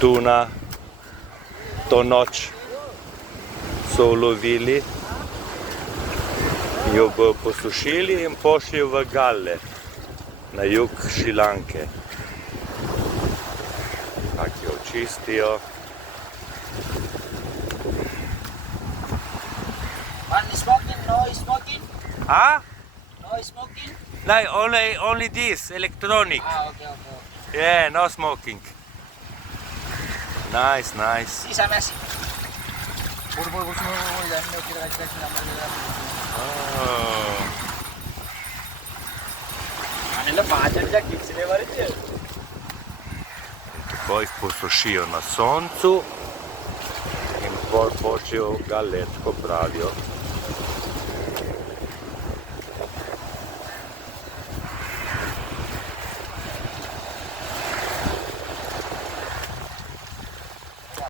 tuna. To noč so ulovili, jo bodo posušili in pošli v Gale, na jug Šrilanke. Tako jo očistijo. No smoking? A? No smoking? Like only this, electronic. Okay. Yeah, no smoking. Nice. Sisa masih. Tako jih posušijo na soncu in pol počejo galet, ko pravijo.